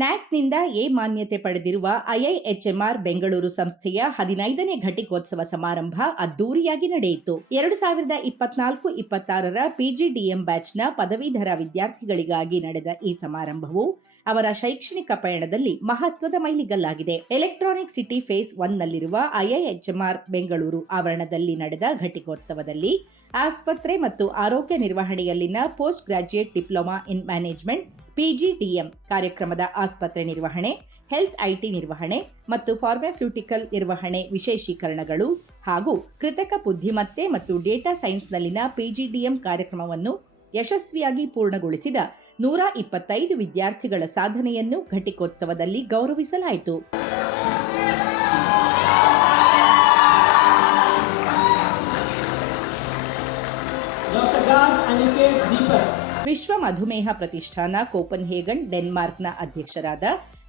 ನ್ಯಾಕ್ನಿಂದ A ಮಾನ್ಯತೆ ಪಡೆದಿರುವ ಐಐಎಚ್ಎಂಆರ್ ಬೆಂಗಳೂರು ಸಂಸ್ಥೆಯ 15ನೇ ಘಟಿಕೋತ್ಸವ ಸಮಾರಂಭ ಅದ್ದೂರಿಯಾಗಿ ನಡೆಯಿತು. 2024-26ರ ಪಿಜಿಡಿಎಂ ಬ್ಯಾಚ್ನ ಪದವೀಧರ ವಿದ್ಯಾರ್ಥಿಗಳಿಗಾಗಿ ನಡೆದ ಈ ಸಮಾರಂಭವು ಅವರ ಶೈಕ್ಷಣಿಕ ಪಯಣದಲ್ಲಿ ಮಹತ್ವದ ಮೈಲಿಗಲ್ಲಾಗಿದೆ. ಎಲೆಕ್ಟ್ರಾನಿಕ್ ಸಿಟಿ ಫೇಸ್ 1ನಲ್ಲಿರುವ ಐಐಎಚ್ಎಂಆರ್ ಬೆಂಗಳೂರು ಆವರಣದಲ್ಲಿ ನಡೆದ ಘಟಿಕೋತ್ಸವದಲ್ಲಿ ಆಸ್ಪತ್ರೆ ಮತ್ತು ಆರೋಗ್ಯ ನಿರ್ವಹಣೆಯಲ್ಲಿನ post graduate diploma in management PGDM ಕಾರ್ಯಕ್ರಮದ ಆಸ್ಪತ್ರೆ ನಿರ್ವಹಣೆ, ಹೆಲ್ತ್ ಐಟಿ ನಿರ್ವಹಣೆ ಮತ್ತು ಫಾರ್ಮಾಸ್ಯೂಟಿಕಲ್ ನಿರ್ವಹಣೆ ವಿಶೇಷೀಕರಣಗಳು ಹಾಗೂ ಕೃತಕ ಬುದ್ಧಿಮತ್ತೆ ಮತ್ತು ಡೇಟಾ ಸೈನ್ಸ್ನಲ್ಲಿನ ಪಿಜಿಡಿಎಂ ಕಾರ್ಯಕ್ರಮವನ್ನು ಯಶಸ್ವಿಯಾಗಿ ಪೂರ್ಣಗೊಳಿಸಿದ 125 ವಿದ್ಯಾರ್ಥಿಗಳ ಸಾಧನೆಯನ್ನು ಘಟಿಕೋತ್ಸವದಲ್ಲಿ ಗೌರವಿಸಲಾಯಿತು. ವಿಶ್ವ ಮಧುಮೇಹ ಪ್ರತಿಷ್ಠಾನ ಕೋಪನ್ಹೇಗನ್ ಡೆನ್ಮಾರ್ಕ್ನ ಅಧ್ಯಕ್ಷರಾದ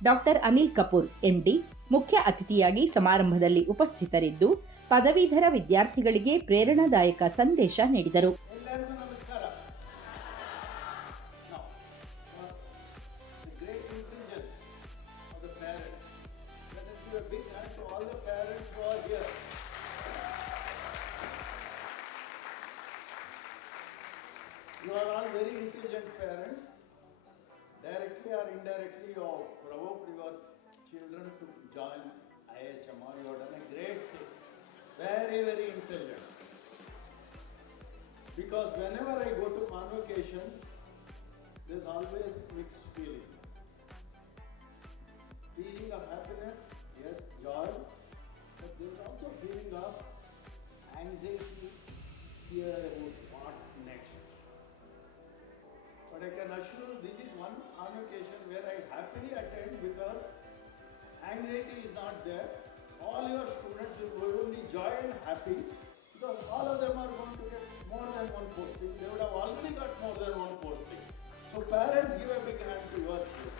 ಡಾಕ್ಟರ್ ಅನಿಲ್ ಕಪೂರ್ ಎಂಡಿ ಮುಖ್ಯ ಅತಿಥಿಯಾಗಿ ಸಮಾರಂಭದಲ್ಲಿ ಉಪಸ್ಥಿತರಿದ್ದು ಪದವೀಧರ ವಿದ್ಯಾರ್ಥಿಗಳಿಗೆ ಪ್ರೇರಣಾದಾಯಕ ಸಂದೇಶ ನೀಡಿದರು. You are all very intelligent parents. Directly or indirectly, you have provoked your children to join IHMR. You have done a great thing. Very, very intelligent. Because whenever I go to convocations, there's always mixed feeling. Feeling of happiness, yes, joy, but there's also feeling of anxiety, fear about what next. But I can assure you this is one convocation where I happily attend because anxiety is not there. All your students will be only joy and happy because all of them are going to get more than one posting. They would have already got more than one posting. So parents, give a big hand to your children.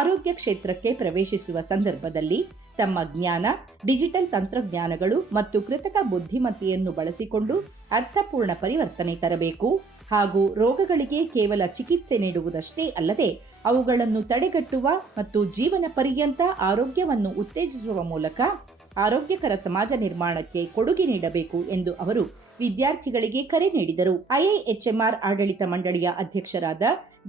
ಆರೋಗ್ಯ ಕ್ಷೇತ್ರಕ್ಕೆ ಪ್ರವೇಶಿಸುವ ಸಂದರ್ಭದಲ್ಲಿ ತಮ್ಮ ಜ್ಞಾನ, digital ತಂತ್ರಜ್ಞಾನಗಳು ಮತ್ತು ಕೃತಕ ಬುದ್ಧಿಮತ್ತೆಯನ್ನು ಬಳಸಿಕೊಂಡು ಅರ್ಥಪೂರ್ಣ ಪರಿವರ್ತನೆ ತರಬೇಕು ಹಾಗೂ ರೋಗಗಳಿಗೆ ಕೇವಲ ಚಿಕಿತ್ಸೆ ನೀಡುವುದಷ್ಟೇ ಅಲ್ಲದೆ ಅವುಗಳನ್ನು ತಡೆಗಟ್ಟುವ ಮತ್ತು ಜೀವನ ಪರ್ಯಂತ ಆರೋಗ್ಯವನ್ನು ಉತ್ತೇಜಿಸುವ ಮೂಲಕ ಆರೋಗ್ಯಕರ ಸಮಾಜ ನಿರ್ಮಾಣಕ್ಕೆ ಕೊಡುಗೆ ನೀಡಬೇಕು ಎಂದು ಅವರು ವಿದ್ಯಾರ್ಥಿಗಳಿಗೆ ಕರೆ ನೀಡಿದರು. ಐಐಎಚ್ಎಂಆರ್ ಆಡಳಿತ ಮಂಡಳಿಯ ಅಧ್ಯಕ್ಷರಾದ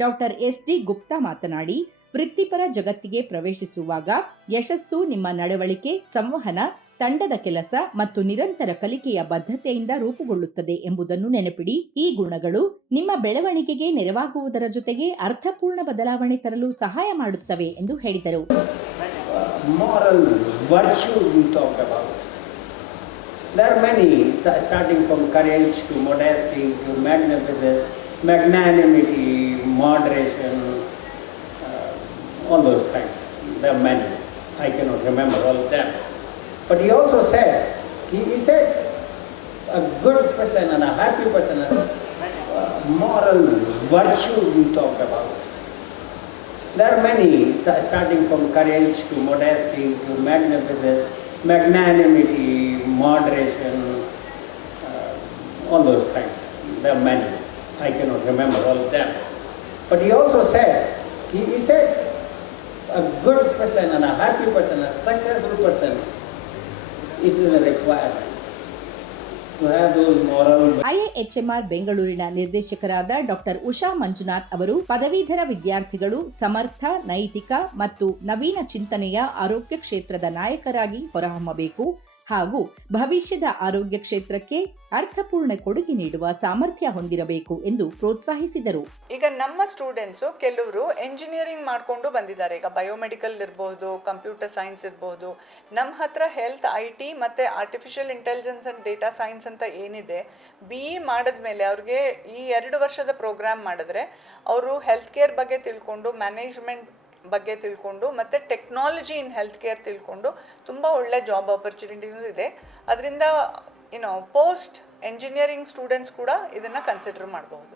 ಡಾಕ್ಟರ್ ಎಸ್.ಡಿ. ಗುಪ್ತಾ ಮಾತನಾಡಿ, ವೃತ್ತಿಪರ ಜಗತ್ತಿಗೆ ಪ್ರವೇಶಿಸುವಾಗ ಯಶಸ್ಸು ನಿಮ್ಮ ನಡವಳಿಕೆ, ಸಂವಹನ, ತಂಡದ ಕೆಲಸ ಮತ್ತು ನಿರಂತರ ಕಲಿಕೆಯ ಬದ್ಧತೆಯಿಂದ ರೂಪುಗೊಳ್ಳುತ್ತದೆ ಎಂಬುದನ್ನು ನೆನಪಿಡಿ. ಈ ಗುಣಗಳು ನಿಮ್ಮ ಬೆಳವಣಿಗೆಗೆ ನೆರವಾಗುವುದರ ಜೊತೆಗೆ ಅರ್ಥಪೂರ್ಣ ಬದಲಾವಣೆ ತರಲು ಸಹಾಯ ಮಾಡುತ್ತವೆ ಎಂದು ಹೇಳಿದರು. Moral virtue we talk about. There are many, starting from courage to modesty to magnificence, magnanimity, moderation, all those kinds. There are many. I cannot remember all of them. But he also said, he said, a good person and a happy person, moral virtue we talk about. There are many, starting from courage to modesty to magnificence, magnanimity, moderation, all those kinds. There are many. I cannot remember all of them. But he also said, he said, a good person and a happy person, a successful person, it is a requirement to have those moral. ಐಐಎಚ್ಎಂಆರ್ ಬೆಂಗಳೂರಿನ ನಿರ್ದೇಶಕರಾದ doctor Usha Manjunath ಅವರು ಪದವೀಧರ ವಿದ್ಯಾರ್ಥಿಗಳು ಸಮರ್ಥ, ನೈತಿಕ ಮತ್ತು ನವೀನ ಚಿಂತನೆಯ ಆರೋಗ್ಯ ಕ್ಷೇತ್ರದ ನಾಯಕರಾಗಿ ಹೊರಹೊಮ್ಮಬೇಕು ಹಾಗೂ ಭವಿಷ್ಯದ ಆರೋಗ್ಯ ಕ್ಷೇತ್ರಕ್ಕೆ ಅರ್ಥಪೂರ್ಣ ಕೊಡುಗೆ ನೀಡುವ ಸಾಮರ್ಥ್ಯ ಹೊಂದಿರಬೇಕು ಎಂದು ಪ್ರೋತ್ಸಾಹಿಸಿದರು. ಈಗ ನಮ್ಮ ಸ್ಟೂಡೆಂಟ್ಸು ಕೆಲವರು ಎಂಜಿನಿಯರಿಂಗ್ ಮಾಡಿಕೊಂಡು ಬಂದಿದ್ದಾರೆ. ಈಗ ಬಯೋಮೆಡಿಕಲ್ ಇರ್ಬೋದು, ಕಂಪ್ಯೂಟರ್ ಸೈನ್ಸ್ ಇರ್ಬೋದು. ನಮ್ಮ ಹತ್ರ ಹೆಲ್ತ್ ಐಟಿ ಮತ್ತು artificial intelligence and data science ಅಂತ ಏನಿದೆ, BE ಮಾಡಿದ್ಮೇಲೆ ಅವ್ರಿಗೆ ಈ 2 ವರ್ಷದ ಪ್ರೋಗ್ರಾಮ್ ಮಾಡಿದ್ರೆ ಅವರು ಹೆಲ್ತ್ ಕೇರ್ ಬಗ್ಗೆ ತಿಳ್ಕೊಂಡು, ಮ್ಯಾನೇಜ್ಮೆಂಟ್ ಬಗ್ಗೆ ತಿಳ್ಕೊಂಡು ಮತ್ತು ಟೆಕ್ನಾಲಜಿ ಇನ್ ಹೆಲ್ತ್ ಕೇರ್ ತಿಳ್ಕೊಂಡು ತುಂಬ ಒಳ್ಳೆ ಜಾಬ್ ಆಪರ್ಚುನಿಟೀಸ್ ಇದೆ. ಅದರಿಂದ ಪೋಸ್ಟ್ ಎಂಜಿನಿಯರಿಂಗ್ ಸ್ಟೂಡೆಂಟ್ಸ್ ಕೂಡ ಇದನ್ನು ಕನ್ಸಿಡರ್ ಮಾಡಬಹುದು.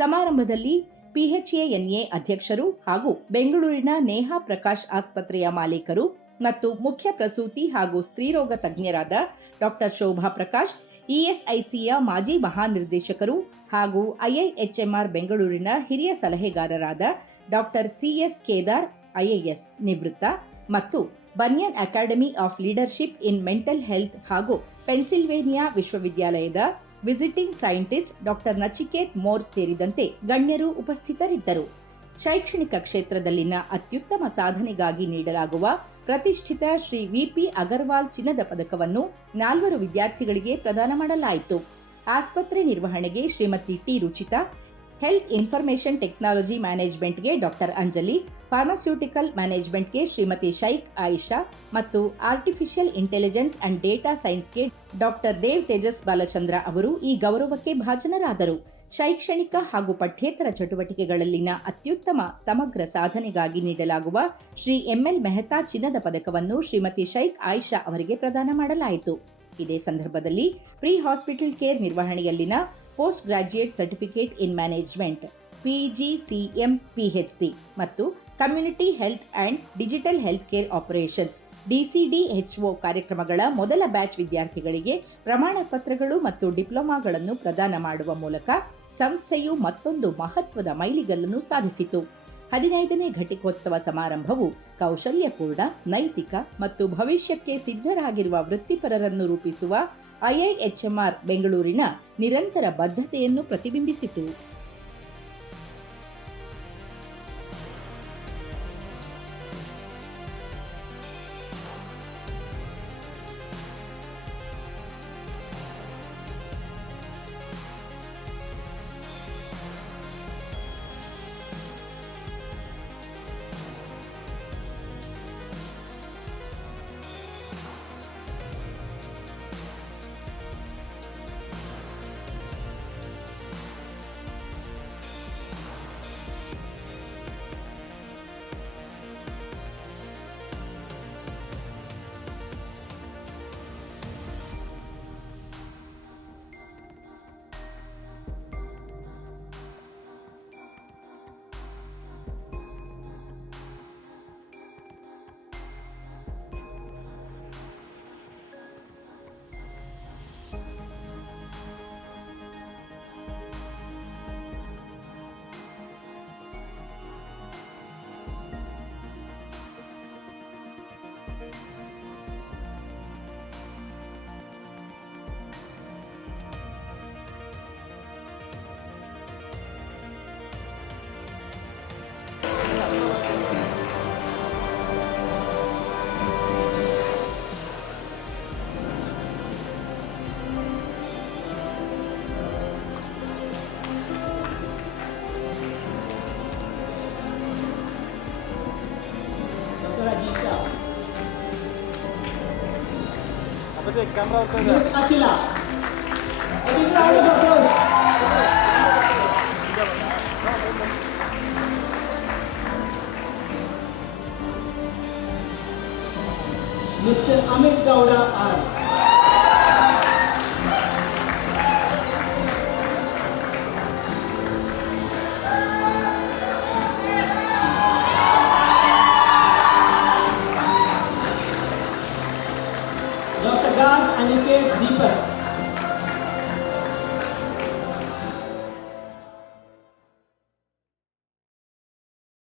ಸಮಾರಂಭದಲ್ಲಿ PHANA ಅಧ್ಯಕ್ಷರು ಹಾಗೂ ಬೆಂಗಳೂರಿನ ನೇಹಾ ಪ್ರಕಾಶ್ ಆಸ್ಪತ್ರೆಯ ಮಾಲೀಕರು ಮತ್ತು ಮುಖ್ಯ ಪ್ರಸೂತಿ ಹಾಗೂ ಸ್ತ್ರೀರೋಗ ತಜ್ಞರಾದ ಡಾಕ್ಟರ್ ಶೋಭಾ ಪ್ರಕಾಶ್, ಇಎಸ್ಐಸಿಯ ಮಾಜಿ ಮಹಾನಿರ್ದೇಶಕರು ಹಾಗೂ ಐಐಎಚ್ಎಂಆರ್ ಬೆಂಗಳೂರಿನ ಹಿರಿಯ ಸಲಹೆಗಾರರಾದ ಡಾಕ್ಟರ್ ಸಿಎಸ್ ಕೇದಾರ್ ಐಎಎಸ್ ನಿವೃತ್ತ ಮತ್ತು Banyan Academy of Leadership in Mental Health ಹಾಗೂ ಪೆನ್ಸಿಲ್ವೇನಿಯಾ ವಿಶ್ವವಿದ್ಯಾಲಯದ visiting scientist doctor Nachiket More ಸೇರಿದಂತೆ ಗಣ್ಯರು ಉಪಸ್ಥಿತರಿದ್ದರು. ಶೈಕ್ಷಣಿಕ ಕ್ಷೇತ್ರದಲ್ಲಿನ ಅತ್ಯುತ್ತಮ ಸಾಧನೆಗಾಗಿ ನೀಡಲಾಗುವ ಪ್ರತಿಷ್ಠಿತ ಶ್ರೀ ವಿಪಿ ಅಗರ್ವಾಲ್ ಚಿನ್ನದ ಪದಕವನ್ನು 4 ವಿದ್ಯಾರ್ಥಿಗಳಿಗೆ ಪ್ರದಾನ ಮಾಡಲಾಯಿತು. ಆಸ್ಪತ್ರೆ ನಿರ್ವಹಣೆಗೆ Shrimati T Ruchita, health information technology ಮ್ಯಾನೇಜ್ಮೆಂಟ್ಗೆ ಡಾಕ್ಟರ್ ಅಂಜಲಿ, ಫಾರ್ಮಾಸ್ಯೂಟಿಕಲ್ ಮ್ಯಾನೇಜ್ಮೆಂಟ್ಗೆ ಶ್ರೀಮತಿ ಶೈಖ್ ಆಯಿಷಾ ಮತ್ತು ಆರ್ಟಿಫಿಷಿಯಲ್ ಇಂಟೆಲಿಜೆನ್ಸ್ ಅಂಡ್ ಡೇಟಾ ಸೈನ್ಸ್ಗೆ ಡಾಕ್ಟರ್ ದೇವ್ ತೇಜಸ್ ಬಾಲಚಂದ್ರ ಅವರು ಈ ಗೌರವಕ್ಕೆ ಭಾಜನರಾದರು. ಶೈಕ್ಷಣಿಕ ಹಾಗೂ ಪಠ್ಯೇತರ ಚಟುವಟಿಕೆಗಳಲ್ಲಿನ ಅತ್ಯುತ್ತಮ ಸಮಗ್ರ ಸಾಧನೆಗಾಗಿ ನೀಡಲಾಗುವ ಶ್ರೀ ಎಂಎಲ್ ಮೆಹ್ತಾ ಚಿನ್ನದ ಪದಕವನ್ನು ಶ್ರೀಮತಿ ಶೈಖ್ ಆಯಿಷಾ ಅವರಿಗೆ ಪ್ರದಾನ ಮಾಡಲಾಯಿತು. ಇದೇ ಸಂದರ್ಭದಲ್ಲಿ ಪ್ರೀ ಹಾಸ್ಪಿಟಲ್ ಕೇರ್ ನಿರ್ವಹಣೆಯಲ್ಲಿನ post graduate certificate in management PGCM PHC ಮತ್ತು community health and digital health care operations DCDHO ಕಾರ್ಯಕ್ರಮಗಳ ಮೊದಲ ಬ್ಯಾಚ್ ವಿದ್ಯಾರ್ಥಿಗಳಿಗೆ ಪ್ರಮಾಣ ಪತ್ರಗಳು ಮತ್ತು ಡಿಪ್ಲೊಮಾಗಳನ್ನು ಪ್ರದಾನ ಮಾಡುವ ಮೂಲಕ ಸಂಸ್ಥೆಯು ಮತ್ತೊಂದು ಮಹತ್ವದ ಮೈಲಿಗಲ್ಲನ್ನು ಸಾಧಿಸಿತು. 15ನೇ ಘಟಿಕೋತ್ಸವ ಸಮಾರಂಭವು ಕೌಶಲ್ಯಪೂರ್ಣ, ನೈತಿಕ ಮತ್ತು ಭವಿಷ್ಯಕ್ಕೆ ಸಿದ್ಧರಾಗಿರುವ ವೃತ್ತಿಪರರನ್ನು ರೂಪಿಸುವ IIHMR ಬೆಂಗಳೂರಿನ ನಿರಂತರ ಬದ್ಧತೆಯನ್ನು ಪ್ರತಿಬಿಂಬಿಸಿತು. Mr. Amit Gowda R. Dr. Garg Aniket Deepak.